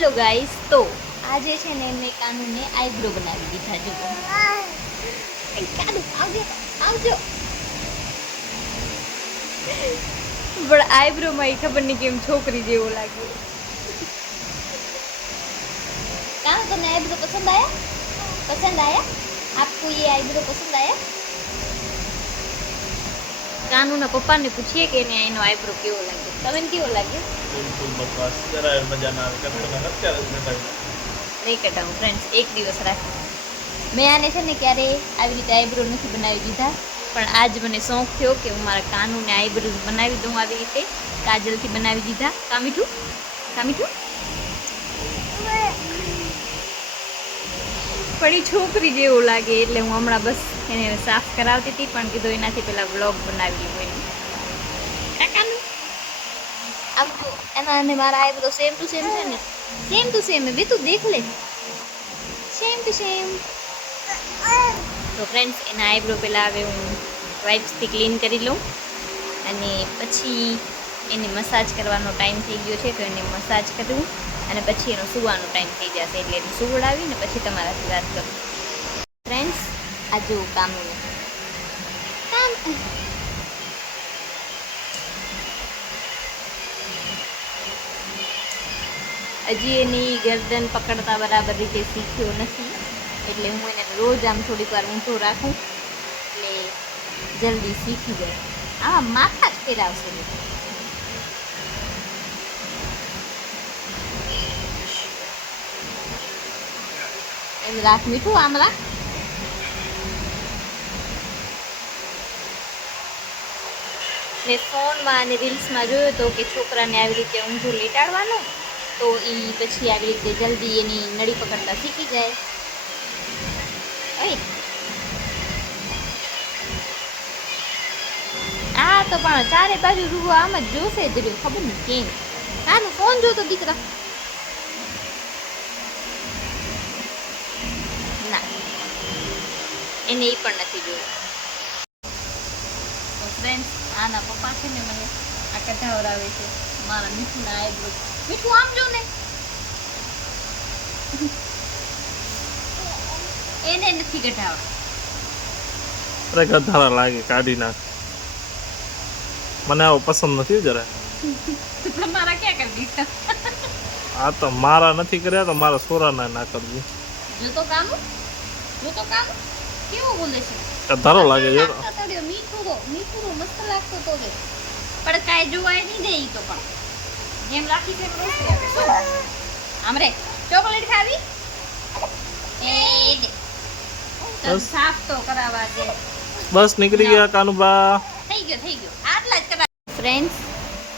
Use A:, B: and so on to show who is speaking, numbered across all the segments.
A: Hello guys, તો આજે છે ને મેં કાનુને આઈબ્રો બનાવી દીધા, જુઓ. કાનુ, આવજો પણ આઈબ્રોમાં એ ખબર નહીં કેમ છોકરી જેવો લાગ્યો કામ તમને આઈબ્રો પસંદ આયા? પસંદ આયા? આપકો એ આઈબ્રો પસંદ આયા? કાનુના પપ્પાને પૂછીએ કે એને એનો આઈબ્રો કેવો લાગ્યો? તમને કેવો લાગ્યો?
B: બિલકુલ બકવાસ. આવે.
A: રીતે આઈબ્રો નથી બનાવી દીધા મને શોખ થયો કે હું મારા કાનુને આઈબ્રો બનાવી દઉં આવી રીતે, કાજલથી બનાવી દીધા. કામીઠું? કામીઠું? એ છોકરી જેવું લાગે, એટલે હું હમણાં બસ એને સાફ કરાવતી હતી, પણ કીધું એનાથી પેલા વ્લોગ બનાવી લઉં એનું આમ એના અને મારા આઈબ્રો સેમ ટુ સેમ છે ને. સેમ ટુ સેમ હે તું દેખ લે. સેમ ટુ સેમ તો ફ્રેન્ડ્સ એના આઈબ્રો પહેલાં હવે હું વાઇપ્સથી ક્લીન કરી લઉં. અને પછી એને મસાજ કરવાનો ટાઈમ થઈ ગયો છે, તો એને મસાજ કરું. અને પછી એનો સુવાનો ટાઈમ થઈ જશે, એટલે એને સુવડાવીને પછી તમારાથી વાત કરું. ફ્રેન્ડ્સ આ જો કામ કામ હજી એની ગરદન પકડતા બરાબર રીતે શીખ્યો નથી. એટલે હું એને રોજ આમ થોડીક વાર ઊંચો રાખું. એટલે જલ્દી શીખી જાય. આમાં માથા જ ફેરાવશે એમ રાખ મીઠું, આમ રાખ. મેં ફોનમાં અને રીલ્સમાં જોયો હતું કે છોકરાને આવી રીતે ઊંધું લેટાડવાનું. તો એ પછી આવી રીતે જલ્દી એની નળી પકડતા શીખી જાય. આ તો પણ ચારે બાજુ રૂવો આમ જ જોશે જ રહ્યો, ખબર નહીં કેમ. આનું ફોન જોતો દીકરા. ના. એને એ પણ નથી જોયું. તો આના પપ્પા છે ને મને આ કઢાવરાવે છે. મારા મીઠુંના આઈબ્રો મીઠું આમ જો ને. એને નથી કઢાવવા
B: અરે ગધારા લાગે કાઢી નાખ. મને આવો પસંદ નથી જરા.
A: તમારા ક્યાં કરી
B: આ તો મારા નથી કર્યા તો મારા સોરાના ના કરવું
A: જો તો કામ જો તો કામ. કેવું બોલે છે?
B: ધારો લાગે
A: રહ્યો, મીઠું મીઠું મસ્ત લાગતો તો પણ કાંઈ જોવાય નહીં દે તો પણ. જેમ રાખી હવે શું આમ રે ચોકલેટ ખાવી? એ દે સાફ તો કરાવવા દે.
B: બસ નીકળી ગયા કાનુબા.
A: થઈ ગયો થઈ ગયો. આટલા જ કરા ફ્રેન્ડ્સ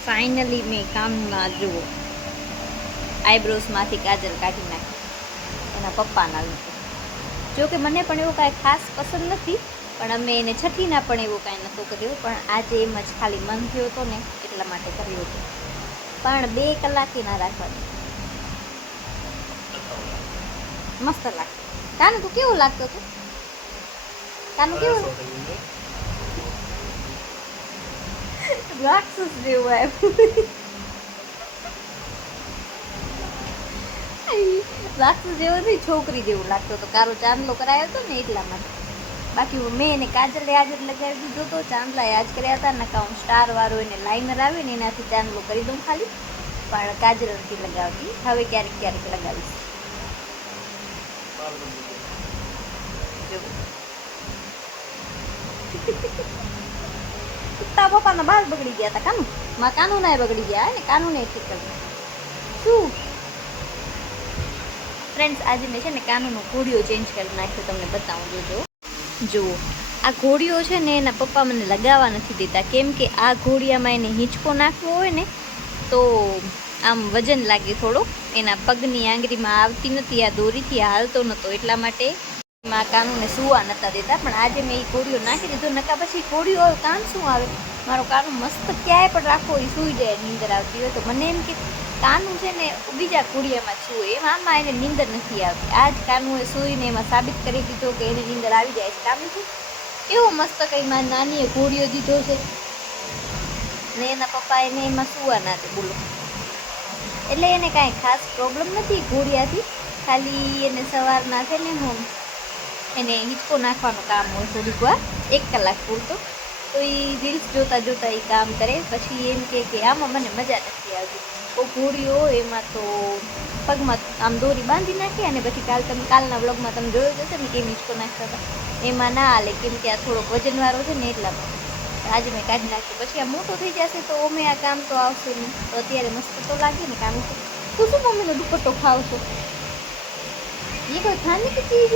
A: ફાઇનલી મેં કામમાં જુઓ. આઈબ્રોસમાંથી કાજલ કાઢી નાખી. એના પપ્પાના લીધે. જો કે મને પણ એવું કાંઈ ખાસ પસંદ નથી પણ અમે એને છઠ્ઠીના પણ એવું કાંઈ નહોતો કર્યો પણ આજે એમ જ ખાલી મન થયો હતો ને એટલા માટે કર્યો હતો. પણ બે કલાકે ના રાખવાની. મસ્ત લાગતું કાનું તું કેવું લાગતો હતું? કાનું કેવું રાક્ષસ જેવું આવ્યું રાક્ષસ જેવો નહીં છોકરી જેવું લાગતો હતો. કારો ચાંદલો કરાયો હતો ને એટલા માટે. બાકી મેં એને કાજલે આજે લગાવી દીધો હતો ચાંદલા આજ કર્યા હતા, નકા હું સ્ટાર વાળો એને લાઈનર આવે ને એનાથી ચાંદલો કરી દઉં ખાલી. પણ કાજલ નથી લગાવતી. હવે ક્યારેક ક્યારેક લગાવીશ. કુત્તા પપ્પાના બાલ બગડી ગયા હતા કાનું? માં કાનું ના બગડી ગયા ને? કાનું ઠીક કર્યું શું? ફ્રેન્ડ્સ આજે મેં છે ને કાનુનો ઘોડિયો ચેન્જ કરી નાખ્યો, તમને બતાવું જોજો. જુઓ, આ ઘોડિયો છે ને એના પપ્પા મને લગાવવા નથી દેતા. કેમ કે આ ઘોડિયામાં એને હિંચકો નાખવો હોય ને, તો આમ વજન લાગે થોડો એના પગની આંગળીમાં આવતી નથી, આ દોરીથી હાલતો નહોતો એટલા માટે માં કાનુને સુવા નતા દેતા. પણ આજે મેં એ ઘોડીઓ નાખી દીધો નકા પછી ઘોડીઓ કાન શું આવે? મારો કાનું મસ્ત ક્યાંય પણ રાખો એ સૂઈ જાય, નીંદર આવતી હોય તો. મને એમ કે કાનું છે ને, બીજા કુડિયામાં સૂવે એમ આમાં એને નીંદર નથી આવતી. આજ કાનુએ સૂઈને એમાં સાબિત કરી દીધો કે એને નીંદર આવી જાય છે. કાનું શું એવો મસ્ત કંઈ મારા નાનીએ ઘોડીઓ દીધો છે. ને એના પપ્પા એને એમાં સુવા ના દે, બોલો. એટલે એને કાંઈ ખાસ પ્રોબ્લેમ નથી ઘોડિયાથી? ખાલી એને સવારના છે ને હું એને હિંચકો નાખવાનું કામ હોય થોડીક વાર એક કલાક પૂરતો. તો એ રીલ્સ જોતાં જોતાં એ કામ કરે. પછી એમ કે, આમાં મને મજા નથી આવતી. પૂર્યો એમાં તો પગમાં આમ દોરી બાંધી નાખી અને પછી કાલ તમે, કાલના વ્લોગમાં તમે જોયું જશે ને કેમ હિંચકો નાખતા હતા. એમાં ના હાલે, કેમ કે આ થોડોક વજનવાળો છે ને એટલા માટે. આજે મેં કાઢી નાખ્યું. પછી આ મોટો થઈ જશે તો અમે આ કામ તો આવશે નહીં. તો અત્યારે મસ્ત તો લાગે ને કામ છે તું શું મમ્મીનો દુપટ્ટો ખાવ છો? એ કોઈ ખાની કે ચીજ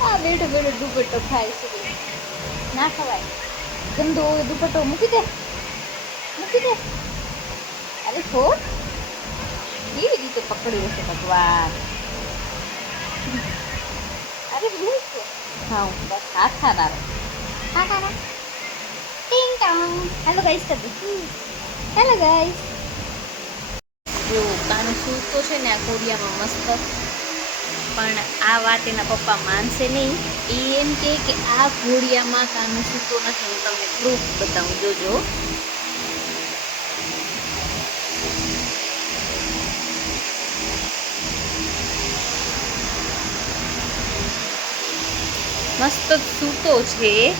A: આ બેઠો બેઠો દુપટ્ટો ખાય છે. ના ખવાય. ગંદો દુપટ્ટો મૂકી દે. દે અરે છોડ. કેવી રીતે પકડ્યો છે ભગવાન? અરે હું છે? હા બસ. હાથ હાથ આવે હા હા ટિંગ ટોંગ. હેલો ગાઈસ કરી હેલો ગાઈસ જો કાનું સૂતો છે ને આ કોરિયામાં મસ્ત. પણ આ વાત એના પપ્પા માનશે નહીં. એ એમ કે આ ઘોડિયામાં કાનું સૂતો નથી. હું તમને પ્રૂફ બતાવું. જોજો. મસ્ત સૂતો છે.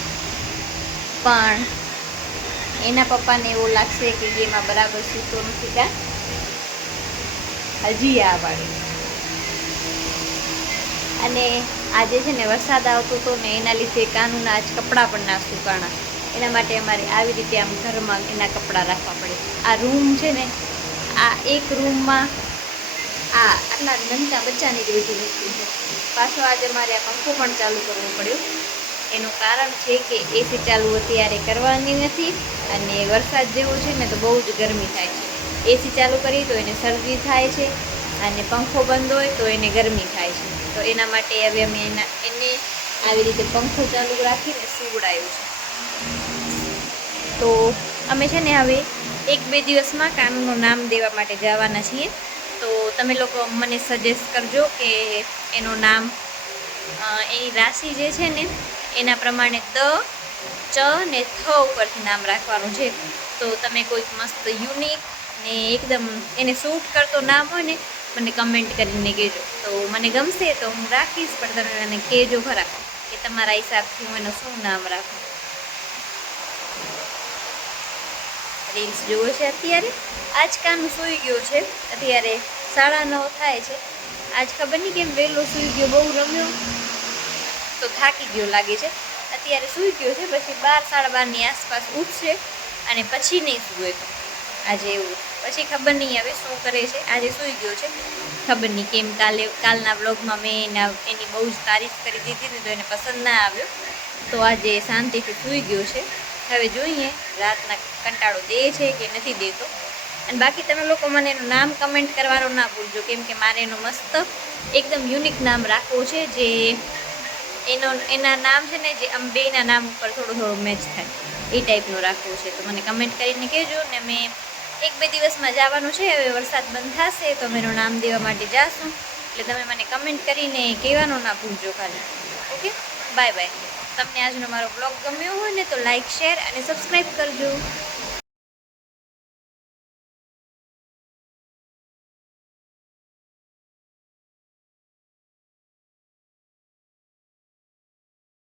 A: પણ એના પપ્પાને એવું લાગશે કે એમાં બરાબર સૂતો નથી કા. હજી આ વાળી. અને આજે છે ને વરસાદ આવતો હતો ને એના લીધે કાનૂના આજ કપડાં પણ ના સુકાણા. એના માટે અમારે આવી રીતે આમ ઘરમાં એના કપડાં રાખવા પડે. આ રૂમ છે ને, આ એક રૂમમાં આ આટલા નનકા બચ્ચાની જ બધી વસ્તુ છે પાછો આજે મારે આ પંખો પણ ચાલુ કરવો પડ્યો. એનું કારણ છે કે એસી ચાલુ અત્યારે કરવાની નથી અને વરસાદ જેવો છે ને તો બહુ જ ગરમી થાય છે. એસી ચાલુ કરીએ તો એને શરદી થાય છે અને પંખો બંધ હોય તો એને ગરમી થાય છે. તો એના માટે હવે અમે એના એને આવી રીતે પંખો ચાલુ રાખીને સુવડાયું છે. તો અમે છે ને હવે એક બે દિવસમાં કાનૂનું નામ દેવા માટે જવાના છીએ. તો તમે લોકો મને સજેસ્ટ કરજો કે એનું નામ એની રાશિ જે છે ને, એના પ્રમાણે દ ચ ને થ ઉપરથી નામ રાખવાનું છે. તો તમે કોઈક મસ્ત યુનિક ને એકદમ એને સૂટ કરતો નામ હોય ને, મને કમેન્ટ કરીને કહેજો. તો મને ગમશે તો હું રાખીશ, પણ તમે મને કહેજો ખરા કે તમારા હિસાબથી હું એનું શું નામ રાખું. રીલ્સ જુઓ છે અત્યારે? આજ કાનું સૂઈ ગયો છે. અત્યારે સાડા નવ થાય છે. આજ ખબર નહીં કેમ વહેલો સૂઈ ગયો, બહુ રમ્યો. તો થાકી ગયો લાગે છે. અત્યારે સૂઈ ગયો છે, પછી બાર, સાડા બારની આસપાસ ઉઠશે અને પછી નહીં સૂવે તો. આજે એવું. પછી ખબર નહીં હવે શું કરે છે. આજે સૂઈ ગયો છે. ખબર નહીં કેમ કાલે, કાલના બ્લોગમાં મેં એના, એની બહુ જ તારીફ કરી દીધી ને તો એને પસંદ ના આવ્યો. તો આજે શાંતિથી સૂઈ ગયો છે. હવે જોઈએ રાતના કંટાળો દે છે કે નથી દેતો. અને બાકી તમે લોકો મને એનું નામ કમેન્ટ કરવાનું ના ભૂલજો, કેમ કે મારે એનું મસ્ત એકદમ યુનિક નામ રાખવું છે, જે એનો, એના નામ છે ને, જે આમ બેના નામ ઉપર થોડું થોડું મેચ થાય. એ ટાઈપનું રાખવું છે. તો મને કમેન્ટ કરીને કહેજો ને મેં એક બે દિવસમાં જવાનું છે, હવે વરસાદ બંધ થશે, તો અમે એનું નામ દેવા માટે જાશું. એટલે તમે મને કમેન્ટ કરીને કહેવાનું ના ભૂલજો ખાલી. ઓકે બાય બાય તમને આજનો મારો બ્લોગ ગમ્યો હોય ને, તો લાઇક શેર અને સબસ્ક્રાઈબ કરજો.